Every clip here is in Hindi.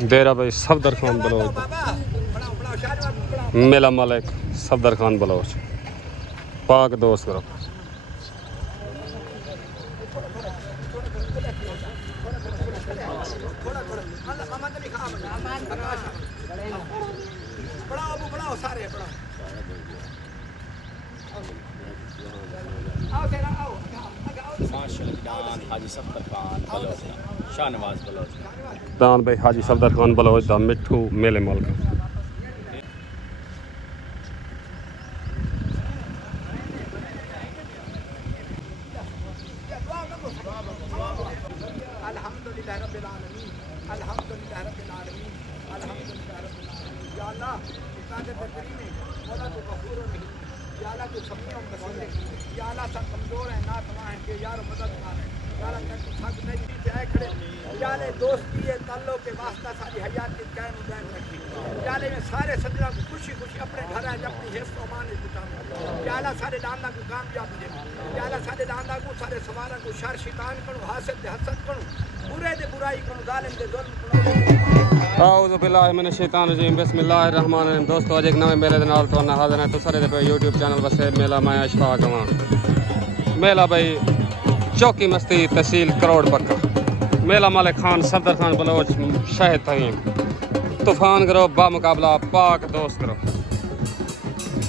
डेरा भाई सफदर खान बलोच, मेला मालिक सफदर खान बलोच, पाक दोस्त करो। हाजी सफदर खान बलोच, शाहनवाज बलोच, दान भाई हाजी सफदर खान बलोच दा मिठू मेले मालिक। अल्हम्दुलिल्लाह रब्बिल आलमीन, अल्हम्दुलिल्लाह रब्बिल आलमीन, अल्हम्दुलिल्लाह रब्बिल आलमीन। या अल्लाह इबादत करीम है, मौला तो गफूर रहीम, या अल्लाह तो समीउ बसीर है, या अल्लाह सब कमजोर है ना तमा है के यार मददगार है, या अल्लाह तू थक नहीं पीछे आए खड़े, या अल्लाह दोस्ती है ताल्लुक के वास्ता सारी हयात की कायम दायम रखी, या अल्लाह में सारे सजना को खुशी खुशी अपने घर है अपनी हिफ्ज़ व अमान जुटा, या अल्लाह सारे दाना को कामयाब दे, या अल्लाह सारे दाना को सारे सवारा को शर शैतान करो, हासिद दे हसद करो, बुरे दे बुराई करो, जालिम दे जुल्म करो। आऊज़ु बिल्लाहि मिनश शैतानिर रजीम, बिस्मिल्लाहिर रहमानिर रहीम। दोस्तों अज एक नवे मेले दे नाल तुहाडे नाल हाज़िर है। तो सारे दे पे यूट्यूब चैनल वसे मेला मैं अशफाक हवां। मेला भाई चौकी मस्ती तहसील करोड़ पक्का, मेला मालिक खान सफदर खान बलोच शाहिद तहीम, तूफान करो बामुकाबला पाक दोस्त करो,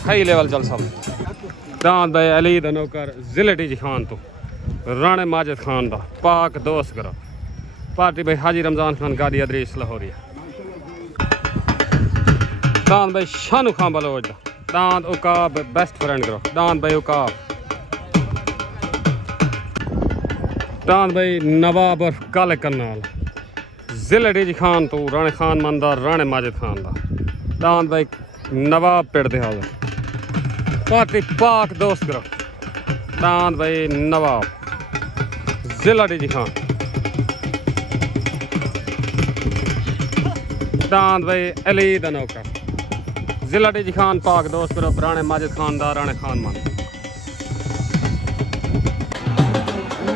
हाई लेवल जलसा। दांद भाई अली दा नौकर जिलेटी जी खान तो राणे माजिद खान दा पाक दोस्त करो, पार्टी भाई हाजी रमजान खान गादी अदरीस लाहौरिया। दांद भाई शानू खान बलोच दा, दांद उकाब बेस्ट फ्रेंड करो, दांद भाई उकाब, दांद भाई नवाब और काले करनाल, जिलेटी जी खान तो राणे खान मंदा राणे माजिद खान दा, दांद भाई नवाब पेड़ दे हाज़िर, पार्टी पाक दोस्त करो, दांद भाई नवाब जिलेटी जी खान, दांद भाई अली दा नौकर जिलेटी जी खान पाक दोस्त करो, राणे माजिद खान दा राणे खान मान,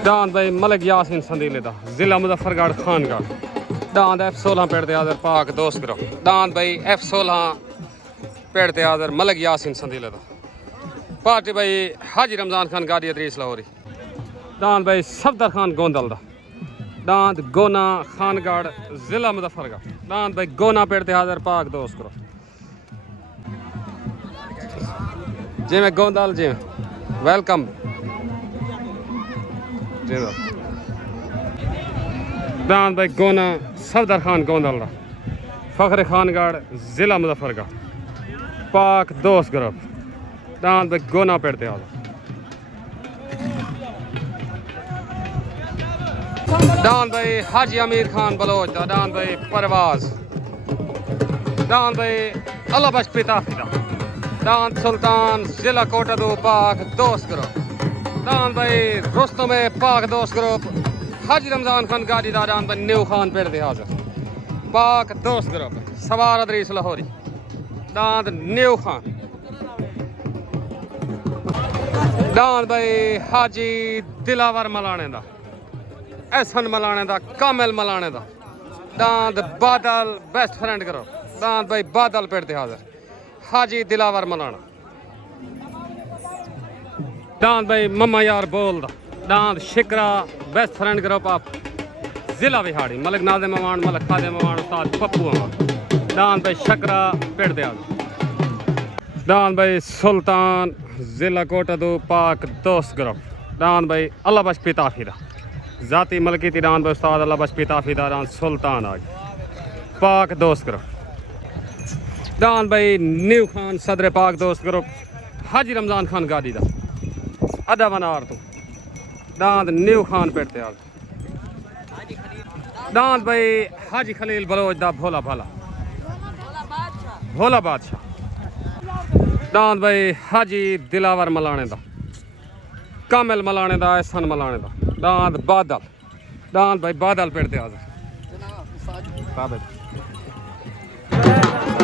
दांद भाई मलिक यासीन संदीले दा जिला मुजफ्फरगढ़ खानगढ़, दांद F16 पेड़ ते हाज़िर पाक दोस्त करो, दांद भाई F16 पेड़ ते हाज़िर मलिक यासीन संदीले दा, पार्टी भाई हाजी रमजान खान गादी अदरीस लाहौरी, दांद भाई सफदर खान गोंदल दा, दांद गोना खानगढ़ जिला मुजफ्फरगढ़, दांद भाई गोना पेड़ ते हाज़िर पाक दोस्त करो, जी मैं गोंदल जी वेलकम जी। दांद भाई गोना सफदर खान गोंदल दा, फखर खानगढ़ जिला मुजफ्फरगढ़ पाक दोस्त करो, दांद भाई गोना पेड़ ते हाज़िर, दांद भाई हाजी अमीर खान बलोच दा, दांद भाई परवाज, दांद भाई अल्लाह बख्श पिता फिदा, दांद सुल्तान जिला कोटा दो पाक दोस्त करो, दांद भाई रुस्तम पाक दोस्त करो, हाजी रमजान खान गादी दा, दांद भाई न्यू खान पेड़ दे हाज़िर पाक दोस्त करो, सवार अदरीस लाहौरी, दांद न्यू खान, दांद भाई हाजी दिलावर मलाने दा, एहसन मलाने दा, कामिल मलाने दा, दांद बादल बेस्ट फ्रेंड करो, दांद भाई बादल पेड़ ते हाज़िर हाजी दिलावर मलाना, दांद भाई मम्मा यार बोल दा, दांद शिकरा बेस्ट फ्रेंड करो पाप जिला बिहाड़ी, मलिक नाज़िम अमान, मलिक खादिम अमान, उस्ताद पप्पू अमान, दांद भाई शकरा पेड़ ते हाज़िर, दांद भाई सुल्तान जिला कोटा दो पाक दोस्त करो, दांद भाई अल्लाह बख्श पिता फिदा, जाती मलकी दांद भाई उस्ताद अल्लाह बख्श पिता फिदा, दांद सुल्तान आज पाक दोस्त करो, दांद भाई न्यू खान सदर पाक दोस्त करो, हाजी रमजान खान गादी दा अदा वनार तो, दांद न्यू खान पेड़ ते हाज़िर, दांद भाई हाजी खलील बलोच दा भोला भाला भोला बादशाह, दांद भाई हाजी दिलावर मलाने दा, कामिल मलाने दा, एहसन मलाने दा, दांद बादल, दांद भाई बादल पेड़ ते हाज़िर,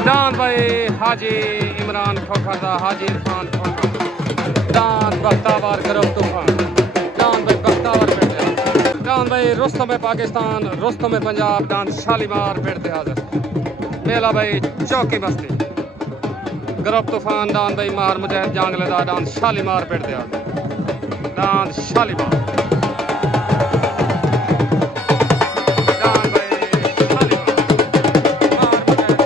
दांद भाई हाजी इमरान खोखर दा, हाजी इरफान खोखर, दांद बख्तावर करो तूफान, दांद भाई बख्तावर पेड़ ते हाज़िर। डांद भाई रुस्तम पाकिस्तान, रुस्तम पंजाब, डांद शालीमार पेड़ते हाजिर। मेला भाई चौकी बस्ती, ग्रुप तूफान, डांद भाई मार मुजाहिद जांगलेदा, डांद शालीमार पेड़ते हाजिर। डांद शालीमार, डांद भाई शालीमार, मार मुजाहिद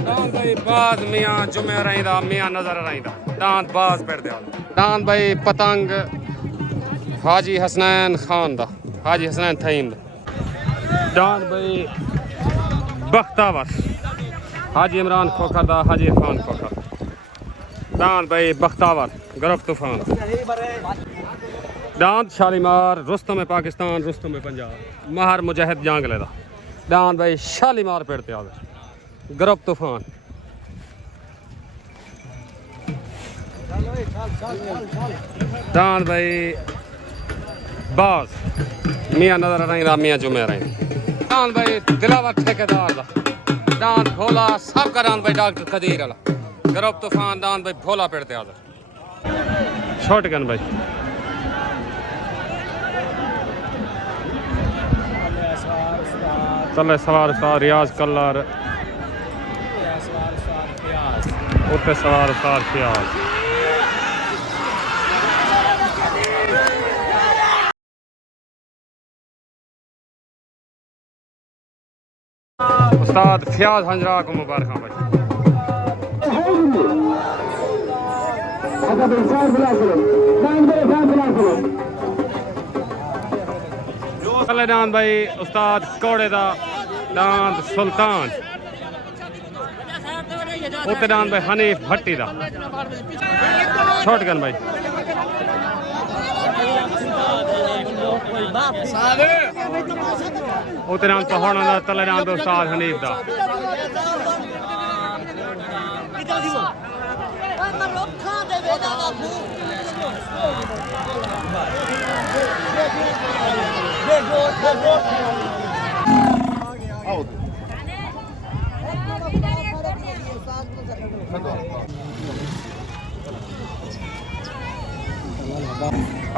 डांद भाई बाज मियाँ जुमे रहींदा, मियाँ नजर रहींदा, डांद बाज पेड़ते हाजिर। डांद भाई पतंग हाजी हसनैन खान दा, हाजी हसनैन थईम दा। डांद भाई बख्तावर हाजी इमरान खोखर दा, हाजी इरफान खोखर। डांद भाई बख्तावर ग्रुप तूफान। डांद शालीमार रुस्तम पाकिस्तान, रुस्तम पंजाब, महर मुजाहिद जांगले दा। डांद भाई शालीमार पेड़ते आवे ग्रुप तूफान। डांद भाई बाज मियाँ नजर रही, मियाँ जुमे रही। डांद भाई दिलावर ठेकेदार दा, डांद भोला सब का, डांद भाई डॉक्टर कदीर वाला ग्रुप तूफान। डांद भाई भोला पेड़ते आदर। शॉटगन भाई तले सवार उस्ताद रियाज कलर, उत्ते सवार उस्ताद फियाज। उस्ताद फियाज हंजरा को मुबारक भाई। चले डांद भाई उस्ताद कोड़े दा, डांद सुल्तान, उत्ते डांद भाई हनीफ भट्टी दा। शॉटगन भाई उत्ते डांद पहाड़ों दा, तले डांद उस्ताद हनीफ दा।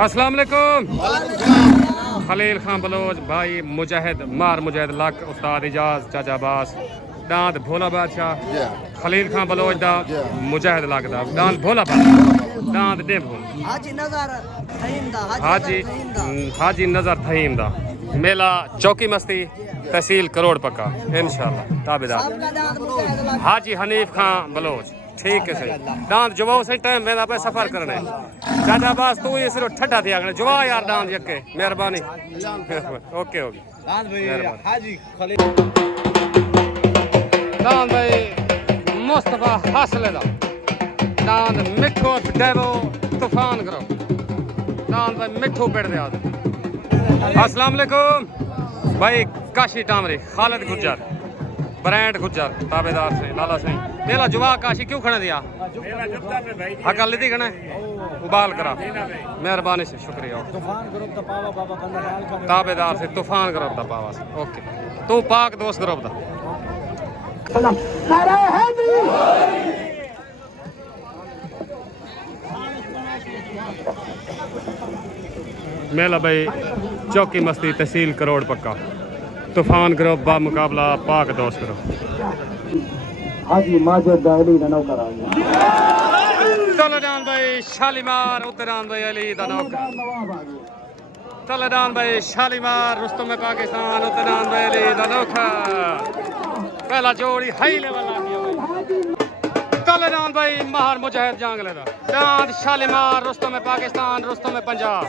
अस्सलाम वालेकुम। खलील खान बलोच भाई मुजाहिद मार मुजाहिद लक, उस्ताद इजाज चाचा बास, डांद भोला बादशाह, खलील खान बलोच दा मुजाहिद लक दा, डांद भोला बादशाह, डांद दे भोल हाजी नजर थहीम दा। मेला चौकी मस्ती, तहसील करोड़ पक्का इंशाल्लाह। ताबेदार हाजी हनीफ खान बलोच। ठीक है सही। डांद जुवाओ सही टाइम में पे सफर करने चाचा बास तू ये सिर्फ ठंडा थी आगने जुवा यार डांद यके मेहरबानी। ओके ओके हाजी खलील डांद भाई मुस्तफा हासले दा, डांद मिठो डेवो तूफान करो, डांद भाई मिठो पेड़ दे आद। अस्सलाम वालेकुम भाई काशी टामरी, खालिद गुज्जर, ब्रांड गुज्जर, ताबेदार से लाला सिंह। मेला जुवा काशी क्यों खड़ा दिया? हकल दी खड़ा उबाल करा, मेहरबानी से शुक्रिया। ताबेदार से तूफान ग्रुप दा पावा से। ओके तू पाक दोस्त ग्रुप दा। मेला भाई चौकी मस्ती, तहसील करोड़ पक्का, तूफान ग्रुप बा मुकाबला पाक दोस्त ग्रुप। हाजी माजिद अली दा नौकर आ गया। तलडान भाई शालीमार, उत्तरान भाई अली दा नौकर। तलडान भाई शालीमार, रुस्तम पाकिस्तान, उत्तरान भाई अली दा नौकर। पहला जोड़ी हाई लेवल आ गया भाई। तलडान भाई महर मुजाहिद जांगले दा, डांद शालीमार, रुस्तम पाकिस्तान, रुस्तम पंजाब।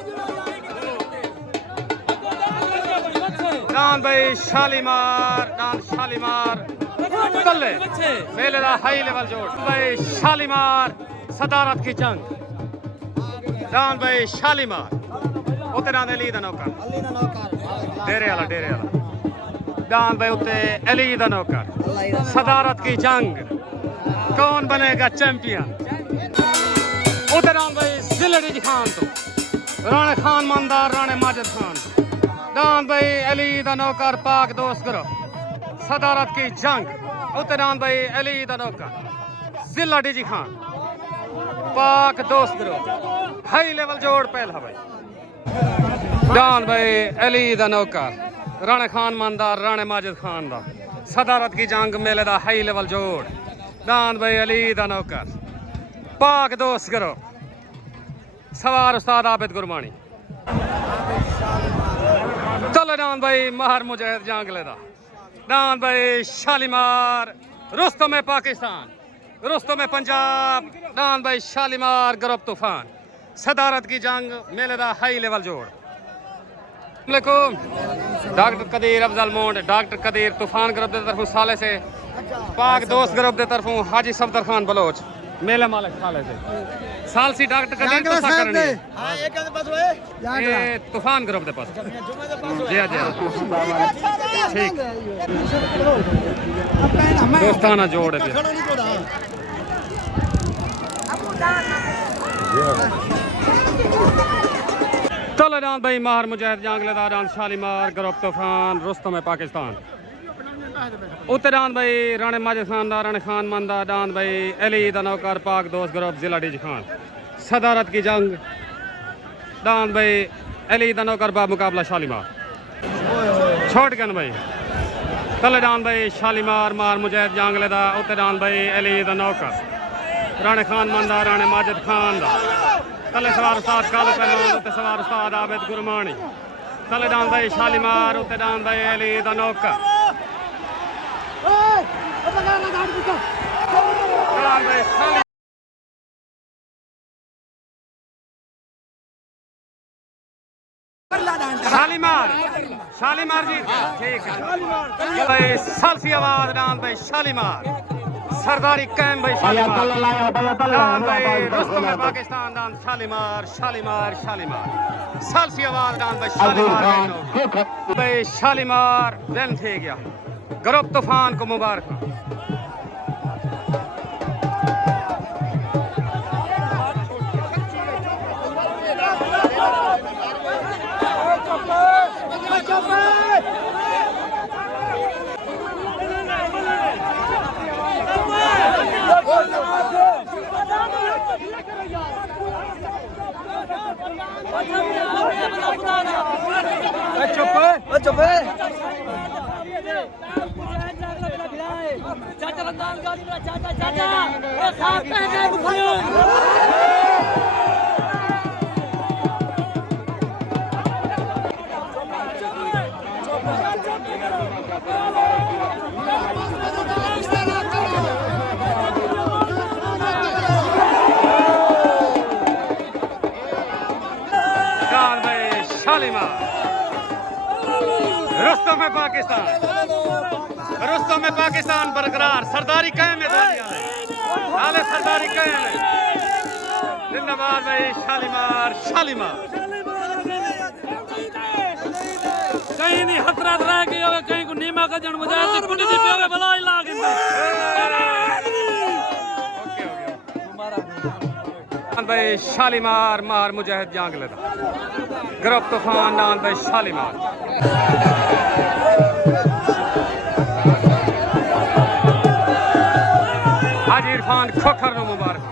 डांद भाई शालीमार, डांद शालीमार तले मेले दा हाई लेवल जोड़ भाई शालीमार, सदारत की जंग। डांद भाई शालीमार, उत्ते डांद अली दा नौकर, डेरे वाला डेरे वाला। डांद भाई उत्ते अली दा नौकर, सदारत की जंग, कौन बनेगा चैंपियन? उत्ते डांद भाई जिलड़ी खान तो राणे खान मानदार, राणे माजिद खान। डांद भाई अली दा नौकर, पाक दोस्त करो, सदारत की जंग। उत्तरान भाई अली दनोका जिला डीजी खान पाक दोस्त करो हाई लेवल जोड़ पहला भाई डान भाई अली दनोका राणे खान मानदार राणे माजिद खान दा सदारत की जंग मेले दा हाई लेवल जोड़ डान भाई अली दनोका पाक दोस्त करो सवार उस्ताद आबिद गुरमानी चलो डान भाई महर मुजाहिद जंगले दा डान भाई शालीमार रुस्तम पाकिस्तान रुस्तम पंजाब डान भाई शालीमार गरब तूफान सदारत की जंग मेले दा हाई लेवल जोड़ डॉक्टर कदीर अफजल मोंड डॉक्टर कदीर तूफान ग्रुप की तरफों साले से पाक दोस्त ग्रुप की तरफों हाजी सफदर खान बलोच मेले मालिक साले से साल सी डॉक्टर कदीर तो करनी हां एक पास होए ये तूफान ग्रुप के पास जी जी ठीक दोस्ताना जोड़ है चलो डान भाई मार मुजाहिद जंगले दारान शालीमार गरब तूफान रुस्तम पाकिस्तान उत्तरान भाई राणे माजिद खान दा राणे खान मंदा डान भाई अली दनौकर पाक दोस्त गरब जिला डीजी खान सदारत की जंग डान भाई अली दनौकर बा मुकाबला शालीमार छोड़ गन भाई चलो डान भाई शालीमार मार मुजाहिद जंगले दा उत्तरान भाई अली दनौकर राणे खान मंदा राणे माजिद खान दा तले सवार उस्ताद कालू पहलवान उत्ते सवार उस्ताद आबिद गुरमानी तले डान भाई शालीमार उत्ते डान भाई अली दनौकर डान भाई शालीमार शालीमार जी ठीक है भाई सालसी आवाज डान भाई शालीमार सरदारी कैम भाई शालीमार डान भाई रुस्तम पाकिस्तान डान शालीमार शालीमार शालीमार सालसी आवाज डान भाई शालीमार भाई शालीमार दिन थे गया गरब तूफान को मुबारक शालीमार रुस्तम पाकिस्तान बरकरार सरदारी कायम है हाले सरदारी कायम है जिंदाबाद भाई शालीमार शालीमार कहीं नहीं हसरत रह गई होवे कहीं को नीमा का जन्म जाए तो कुटी दी पे भला ही लाग ओके भाई शालीमार मार मुजाहिद जंगले दा गरब तूफान डान भाई शालीमार हाजी इरफान खोखर नो मुबारक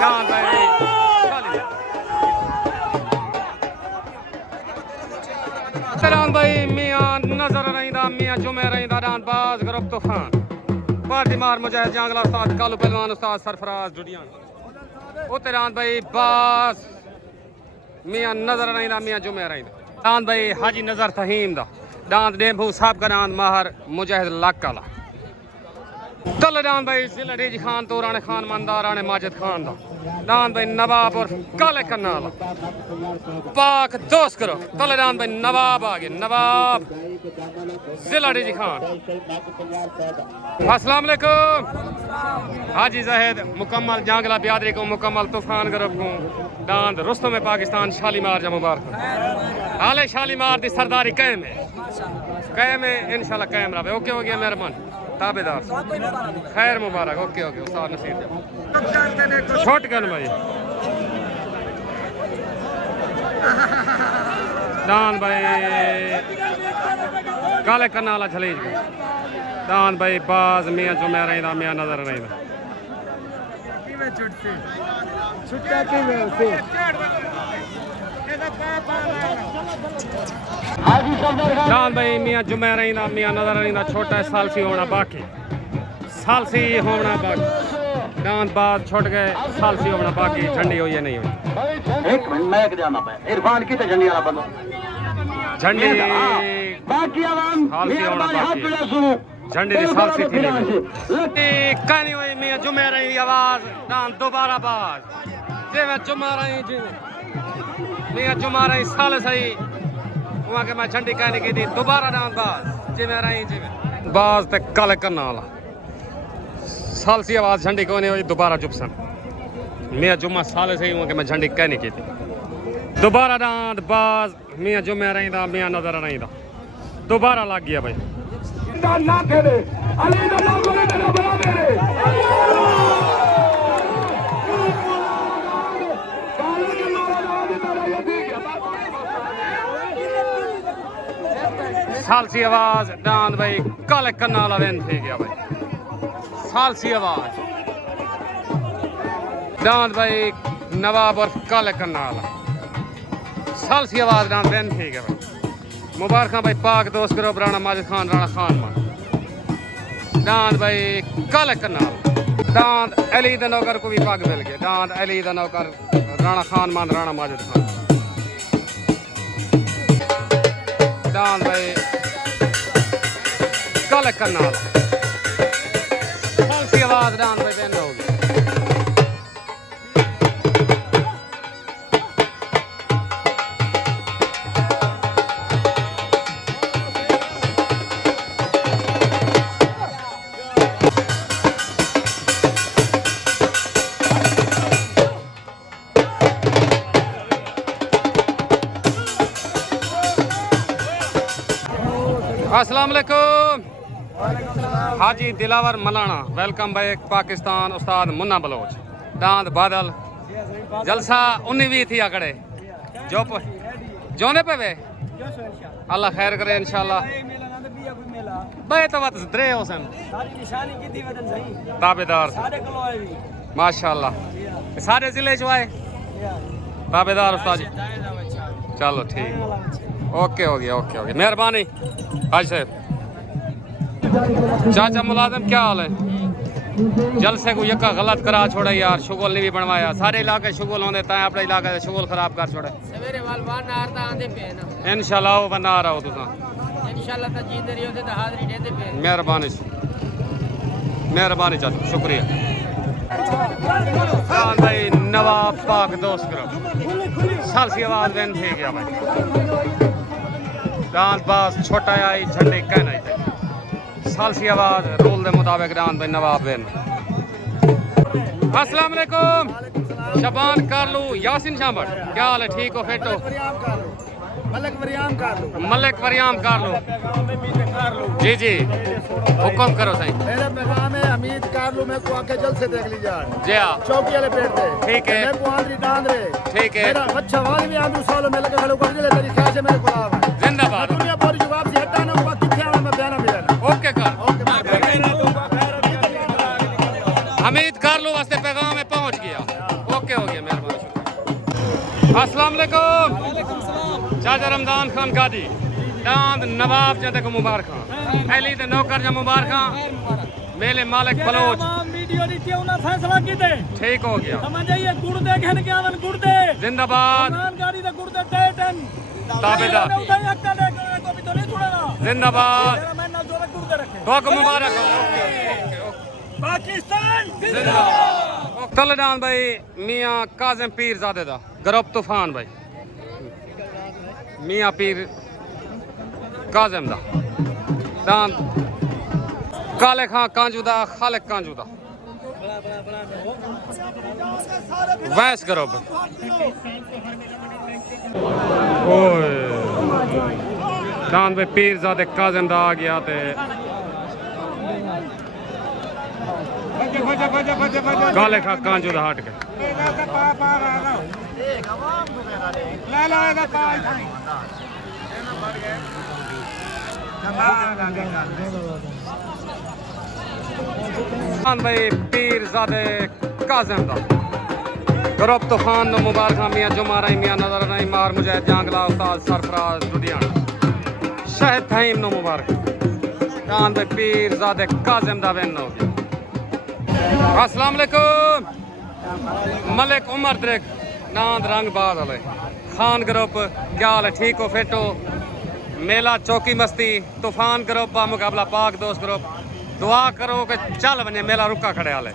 डान भाई शालीमार भाई मियां नजर रहींदा मियां जुमे रहींदा डान बाज गरब तूफान भारती मार मुजाहिद जंगला उस्ताद कालू पहलवान उस्ताद सरफराज डुडियान उत्तरान भाई बास मियां नजर रहींदा मियां जुमे रहींदा डांद भाई हाजी नजर तहीम दा डांद डेम्बू साहब का डांद माहर मुजाहिद लाकाला तल डांद भाई जिला डीजी खान तो राणे खान मंदा राणे माजिद खान दा डांद भाई नवाब और काले कन्नाला पाक दोस्त करो तल डांद भाई नवाब आ गए नवाब जिला डीजी खान अस्सलाम वालेकुम हाजी जाहिद मुकम्मल जंगला बियादरी को मुकम्मल तूफान गरब को डांद रुस्तम पाकिस्तान शालीमार जा मुबारक हाले शालीमार दी सरदारी कायम है इंशाल्लाह कायम रहे ओके हो गया मेहरबान ताबेदार खैर मुबारक ओके ओके उस्ताद नसीर छोट गन भाई दान भाई काले कनाला छलीज दान भाई बाज मियाँ जुम्मे रहींदा मियाँ नजर रहींदा दान भाई मियाँ जुम्मे रहींदा मियाँ नजर रहींदा छोटा सालसी होना बाकी सालसी होना बाकी दान बाज छुट गए सालसी होना बाकी झंडी हुई है नहीं हुई एक मिनट मैं जाना पे इरफान की तो झंडी वाला बंदो झंडी बाकी आवाम सालसी होना बाकी झंडी की सालसी थी नहीं कहनी हुई मियाँ जुम्मे रही आवाज दान दोबारा बाज जे मैं जुम्मा रही जी मियाँ जुम्मा रही साल सही वहाँ के मैं झंडी कहने की थी दोबारा दान बाज जे मैं रही जी बाज ते काले करना वाला सालसी आवाज झंडी को नहीं हुई दोबारा जुबसन मियाँ जुम्मा साल सही वहाँ के मैं झंडी कहने की थी दोबारा दांत बाज मियाँ जुम्मे रहींदा मियाँ नजर रहींदा दोबारा लग गया भाई ना खेले अली दा नाम बोले तेरा बड़ा मेरे सालसी आवाज दांत भाई काले कन्ना वाला वेन थी गया भाई सालसी आवाज दांत भाई नवाब और काले कन्ना वाला सालसी आवाज दांत वेन थी गया भाई मुबारक भाई पाक दोस्त करो राणा माजिद खान राणा खान मान दांत भाई काले कन्ना दांत अली द नौकर को भी पाक मिल गया दांत अली द नौकर राणा खान मान राणा माजिद खान दांत भाई काले कन्ना सालसी आवाज दांत भाई बेंद हो गई अस्सलाम वालेकुम हाजी दिलावर मलाना वेलकम बैक पाकिस्तान उस्ताद मुन्ना बलोच दांत बादल जलसा 19-20 थी आकड़े जो जोने पे वे अल्लाह खैर करे इंशाल्लाह बे तो बात दरे होसन ताबेदार माशाल्लाह सारे जिले जो आए ताबेदार उस्ताद चलो ठीक ओके हो गया मेहरबानी हाजी साहब चाचा मुलाजिम क्या हाल है जलसे को यका गलत करा छोड़ा यार शुगल नहीं भी बनवाया सारे इलाके शुगल होंगे ताए अपने इलाके से शुगल खराब कर छोड़े सवेरे वाल बाहर नार ता आंदे पे ना इंशाल्लाह वो बना रहा हो तुसा इंशाल्लाह ता जींदे रहियो ते हाजिरी देते पे मेहरबानी चाचा शुक्रिया खान भाई नवाब पाक दोस्त करो सालसी आवाज देन थे गया भाई दांत बास छोटा आई झंडे कहना ही सालसी आवाज रोल दे मुताबिक दांत भाई नवाब बेन अस्सलाम वालेकुम शबान कारलू यासिन शामर क्या हाल है ठीक हो फिट हो मलिक वरियाम कारलू जी जी हुक्म करो सही मेरा पैगाम है हमीद कारलू में को आके जल्द से देख लीजिए जी हाँ चौकी वाले पेट पे ठीक है मैं को आंदरी डांद रे ठीक है मेरा अच्छा वाल भी आंदू सालों में लगे खड़े कर ले तेरी ख्याल से मेरे गुलाब जिंदाबाद दुनिया पूरी जवाब से हटा ना हुआ किथे आना मैं बयाना भी देना ओके कर हमीद कारलू वास्ते पैगाम में पहुंच गया ओके हो गया मेहरबानी अस्सलाम वालेकुम चाचा रमजान खान कादी दांत नवाब जदे को मुबारक खान अली दे नौकर जा मुबारक खान मेले मालिक बलोच वीडियो दी ते उना फैसला कीते ठीक हो गया समझ आइए गुड़ दे घन के आवन गुड़ दे जिंदाबाद जानकारी दे गुड़ दे टेटन ताबेदार उठाई अक्का दे को भी तो नहीं छुड़ेगा जिंदाबाद मेरा मैं ना जोर गुड़ दे रखे तो को मुबारक हो ओके पाकिस्तान जिंदाबाद तलदान भाई मियां काजिम पीर ज़ादे दा गरब तूफान भाई मियां पीर काजिम दा दान काले खां कांजूदा खालिक कांजूदा वैस करो ओए दान भाई पीर ज़ादे काजिम दा आ गया ते काले खा कांजू दा हट के खान भाई पीरजादे काज़िम दा ग्रुप तूफान नो मुबारक मियां जुमारा मियां नजर नहीं मार मुजाहिद जांगला उस्ताद सरफराज लुधियाना शाहिद फहीम नो मुबारक खान भाई पीरजादे काज़िम दा वेन हो गया। अस्सलाम वालेकुम मलिक उमर द्रिक नांद रंग बाद वाले खान ग्रुप क्या हाल है ठीक हो फिट हो मेला चौकी मस्ती तूफान ग्रुप बा मुकाबला पाक दोस्त ग्रुप दुआ करो कि चल बने मेला रुका खड़े हाल है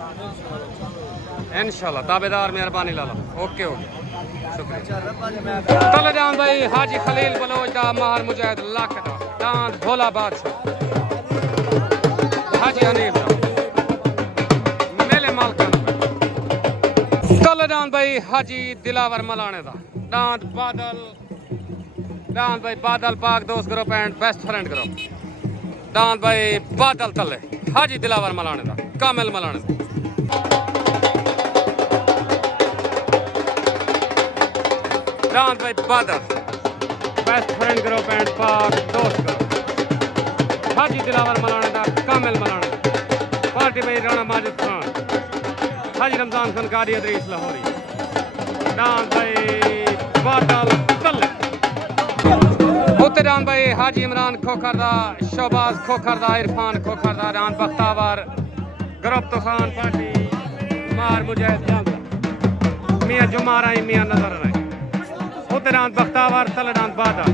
इंशाल्लाह ताबेदार मेहरबानी लाला ओके ओके शुक्रिया चले जान भाई हाजी खलील बलोच दा महर मुजाहिद लाख दा दांत भोला बादशाह हाजी हनीफ दा मेले मालकान चले जान भाई हाजी दिलावर मलाने दा दांत भाई बादल पाक दोस्त group and best friend group दांत भाई बादल तले हाजी दिलावर मलाने दा कामिल मलाने दा दांत भाई बादल बेस्ट फ्रेंड ग्रुप एंड पाक दोस्त ग्रुप हाजी दिलावर मलाने दा कामिल मलाने दा पार्टी भाई राणा माजिद खान हाजी रमजान खान कारी अदरीस लाहौरी दांत भाई बादल तले दान भाई हाजी इमरान खोखरदा शोबाज खोखरदा इरफान खोखरदा रान बख्तावर ग्रुप तूफान पार्टी मार मुजाहिद मियां जुमारा मियां नजर नहीं उते रान बख्तावर तले रान बादल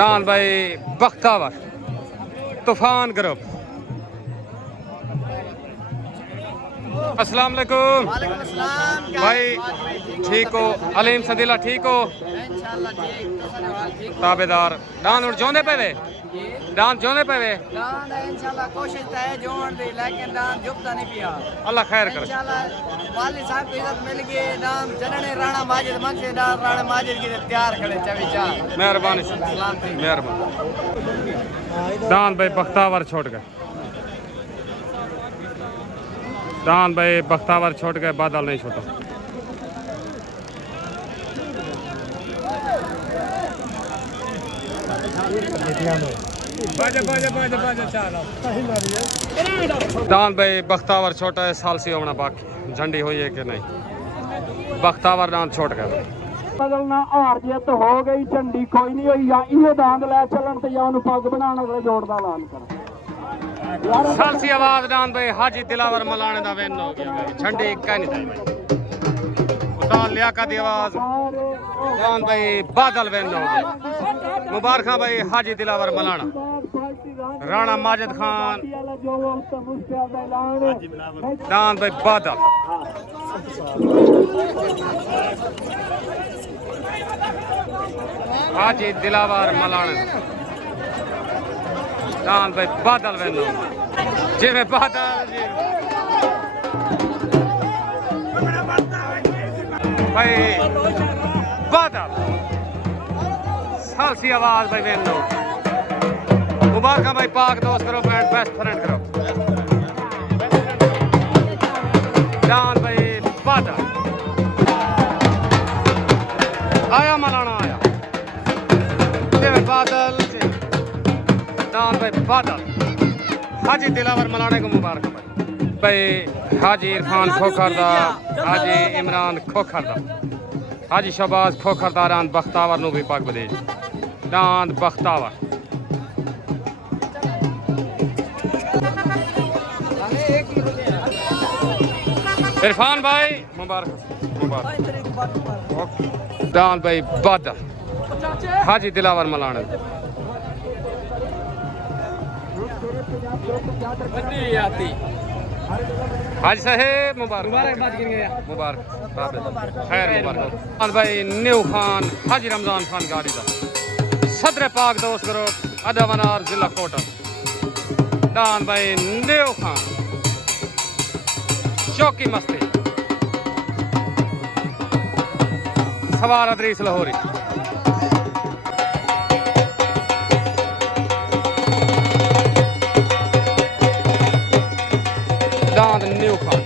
दान भाई बख्तावर तूफान ग्रुप अस्सलाम वालेकुम भाई ठीक हो अलीम सदीला ठीक हो ताबेदार दान और जोंदे पे वे दान जोंदे पे वे दान इंशाल्लाह कोशिश तो है जोड़ दी लेकिन दान जुबता नहीं पिया अल्लाह खैर करे इंशाल्लाह वाली साहब को इज्जत मिल गई दान जनने राणा माजिद मक्से दान राणा माजिद की तैयार खड़े चवी चार मेहरबानी मेहरबानी दान भाई बख्तावर छोड़ गए दान भाई बख्तावर छोड़ गए बादल नहीं छोटा दान भाई बख्तावर छोटा है साल से होना बाकी झंडी हुई है कि नहीं बख्तावर दान छोड़ गए बदलना हार जित हो गई झंडी कोई नहीं हुई या ये दांद लै चलन ते या उन्हें पग बनाने वाले जोड़ दा ऐलान कर सालसी आवाज दान भाई हाजी दिलावर मलाने दा वेन हो गया भाई झंडी का नहीं था भाई उस्ताद लियाकत दी आवाज दान भाई बादल वेन हो गया मुबारक भाई हाजी दिलावर मलाना राणा माजिद खान दान भाई बादल हाजी दिलावर मलाना दान भाई बादल वेनो जिम्मे बादल भाई बादल सालसी आवाज भाई वेनो मुबारक भाई पाक दोस्त group and best friend group दान भाई बादल आया मलाना आया जिम्मे बादल दान भाई बादल हाजी दिलावर मलाने को मुबारक भाई हाजी इरफान खोखरदा हाजी इमरान खोखरदा हाजी शबाज खोखरदा रान बख्तावर नु भी पाक बदे दान बख्तावर इरफान भाई मुबारक दान भाई बादल हाजी दिलावर मलाने हाजी साहेब मुबारक मुबारक खैर मुबारक भाई न्यू खान हाजी रमजान खान गाड़ी दा सदर पाक दोस्त ग्रुप अदावनार जिला कोटा दान भाई न्यू खान चौकी मस्ती सवार अदरीस लाहौरी दान न्यू खान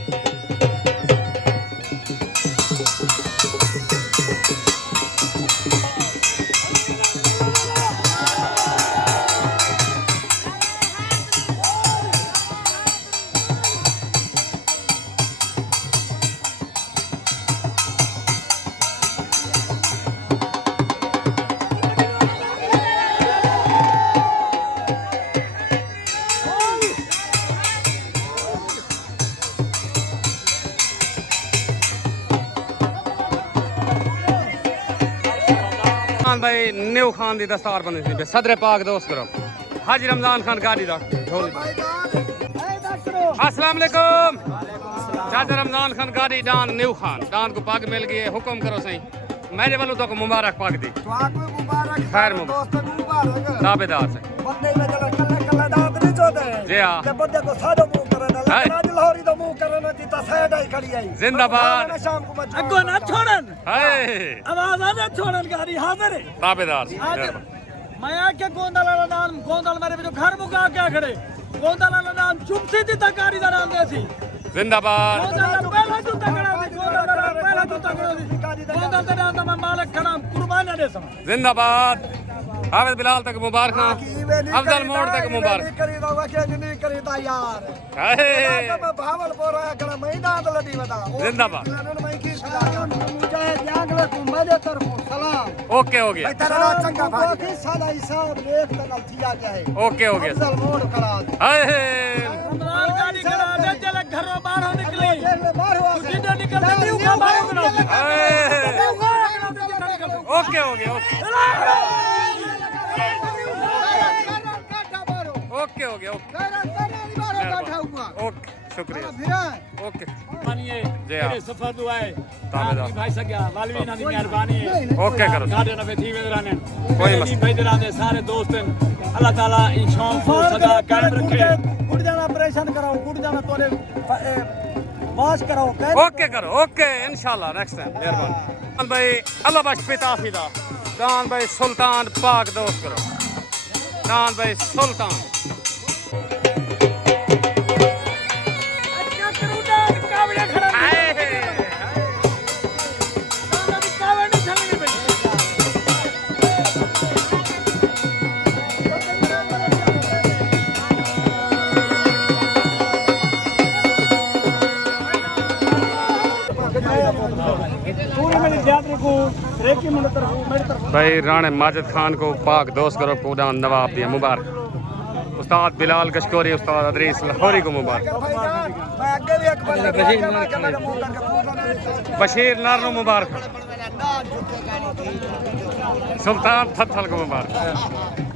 दान भाई न्यू खान दी दस्तार बंदी थी सदर पाक दोस्त करो हाजी रमजान खान गाड़ी दा झोली अस्सलाम वालेकुम चाचा रमजान खान गाड़ी डान न्यू खान डान को पग मिल गई हुक्म करो सही मेरे वालों तो मुबारक पग दी तो आपको मुबारक खैर दोस्त मुबारक दावेदार से बंदे में चला कल्ला कल्ला दांत नहीं चोदे जी हाँ ते बंदे को सादो मुंह करना हाय। लेकिन आज लाहौरी तो मुंह करना की ता साइड आई खड़ी आई जिंदाबाद शाम को मत अगो ना छोड़न हाय आवाज आ जा छोड़न गाड़ी हाजिर है दावेदार से आज मैं आके गोंदल वाला नाम गोंदल मेरे जो घर मुका के खड़े गोंदल वाला नाम चुप से दी तकारी दा नाम देसी जिंदाबाद गोंदल पहला जो तगड़ा गोंदल पहला जो तगड़ा गोंदल दा नाम मैं मालिक खड़ा कुर्बान दे सम जिंदाबाद हाफिज बिलाल तक मुबारक अफजल मोड़ तक मुबारक करी दो के नहीं करी ता यार हाय मैं भावलपुर आया कड़ा महीना लड़ी बता जिंदाबाद मैं की मुझे जागले को मेरे तरफ सलाम ओके हो गया तेरा चंगा भाई साला हिसाब एक तनल थिया क्या है ओके हो गया अफजल मोड़ खड़ा हाय रमजान गाड़ी खड़ा दे चले घरों बाहर निकले बाहर हुआ सीधे निकल न्यू का बाहर निकल हाय ओके हो गया ओके हो गया ओके शुक्रिया ओके मानिए जी हाँ। तेरे सफर दुआए ताबेदार। भाई सगया मालवी ना दी मेहरबानी है ओके करो गाड़े ना थी वेदराने कोई मसला भाई दराने सारे दोस्तन अल्लाह ताला इन शौक को सदा कायम रखे गुड़ जाना ऑपरेशन कराओ गुड़ जाना तोरे वाश कराओ ओके करो ओके इंशाल्लाह नेक्स्ट टाइम मेहरबानी भाई अल्लाह बख्श पिता फिदा दान भाई सुल्तान पाक दोस्त करो दान भाई सुल्तान क्या करूं ना कावड़े खड़ा कावड़े नहीं चलने भाई पूरी मेरी यात्री को रेकी मेरी तरफ भाई राणे माजिद खान को पाक दोस्त करो पूरा नवाब दिया मुबारक उस्ताद बिलाल गशकोरी उस्ताद अदरीस लाहौरी को मुबारक मैं आगे भी एक बंदा बशीर नारनो मुबारक सुल्तान थथल को मुबारक